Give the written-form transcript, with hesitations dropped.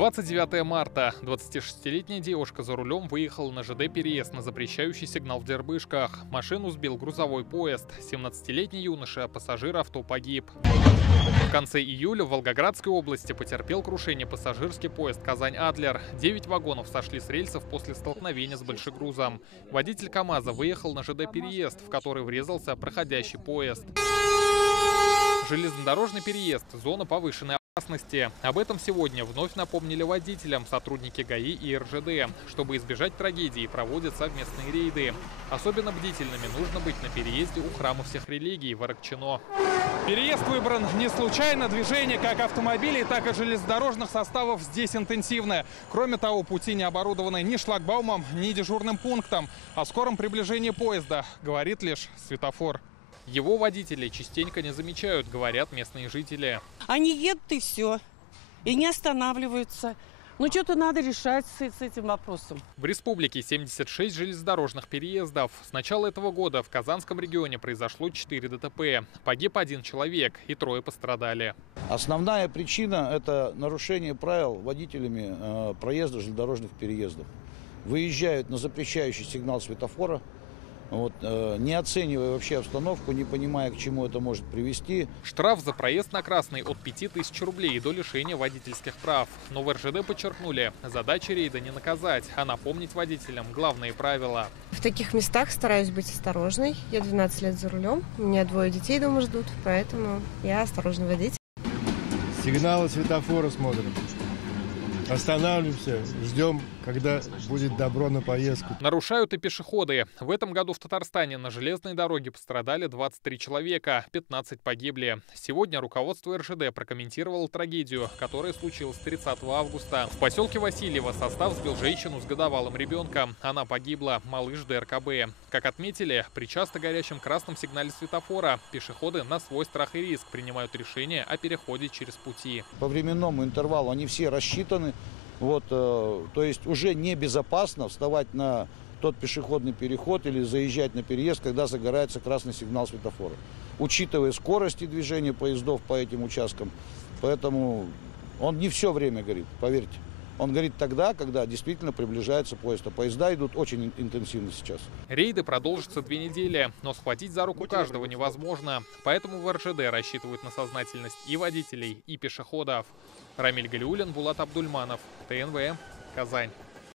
29 марта. 26-летняя девушка за рулем выехала на ЖД-переезд на запрещающий сигнал в Дербышках. Машину сбил грузовой поезд. 17-летний юноша, пассажир авто, погиб. В конце июля в Волгоградской области потерпел крушение пассажирский поезд «Казань-Адлер». 9 вагонов сошли с рельсов после столкновения с большегрузом. Водитель КАМАЗа выехал на ЖД-переезд, в который врезался проходящий поезд. Железнодорожный переезд – зона повышенной опасности. Об этом сегодня вновь напомнили водителям сотрудники ГАИ и РЖД. Чтобы избежать трагедии, проводят совместные рейды. Особенно бдительными нужно быть на переезде у храма всех религий в Аракчино. Переезд выбран не случайно. Движение как автомобилей, так и железнодорожных составов здесь интенсивное. Кроме того, пути не оборудованы ни шлагбаумом, ни дежурным пунктом. О скором приближении поезда говорит лишь светофор. Его водители частенько не замечают, говорят местные жители. Они едут и все, и не останавливаются. Ну, что-то надо решать с этим вопросом. В республике 76 железнодорожных переездов. С начала этого года в Казанском регионе произошло 4 ДТП. Погиб 1 человек и 3 пострадали. Основная причина – это нарушение правил водителями проезда железнодорожных переездов. Выезжают на запрещающий сигнал светофора, не оценивая вообще обстановку, не понимая, к чему это может привести. Штраф за проезд на красный от 5000 рублей до лишения водительских прав. Но в РЖД подчеркнули, задача рейда не наказать, а напомнить водителям главные правила. В таких местах стараюсь быть осторожной. Я 12 лет за рулем, у меня 2 детей дома ждут, поэтому я осторожный водитель. Сигналы светофора смотрим. Останавливаемся, ждем, когда будет добро на поездку. Нарушают и пешеходы. В этом году в Татарстане на железной дороге пострадали 23 человека, 15 погибли. Сегодня руководство РЖД прокомментировало трагедию, которая случилась 30 августа. В поселке Васильево состав сбил женщину с годовалым ребенком. Она погибла, малыш ДРКБ. Как отметили, при часто горящем красном сигнале светофора пешеходы на свой страх и риск принимают решение о переходе через пути. По временному интервалу они все рассчитаны. То есть уже небезопасно вставать на тот пешеходный переход или заезжать на переезд, когда загорается красный сигнал светофора. Учитывая скорости движения поездов по этим участкам, поэтому он не все время горит, поверьте. Он горит тогда, когда действительно приближается поезд. А поезда идут очень интенсивно сейчас. Рейды продолжатся 2 недели, но схватить за руку каждого невозможно. Поэтому в РЖД рассчитывают на сознательность и водителей, и пешеходов. Рамиль Галиуллин, Булат Абдульманов, ТНВ, Казань.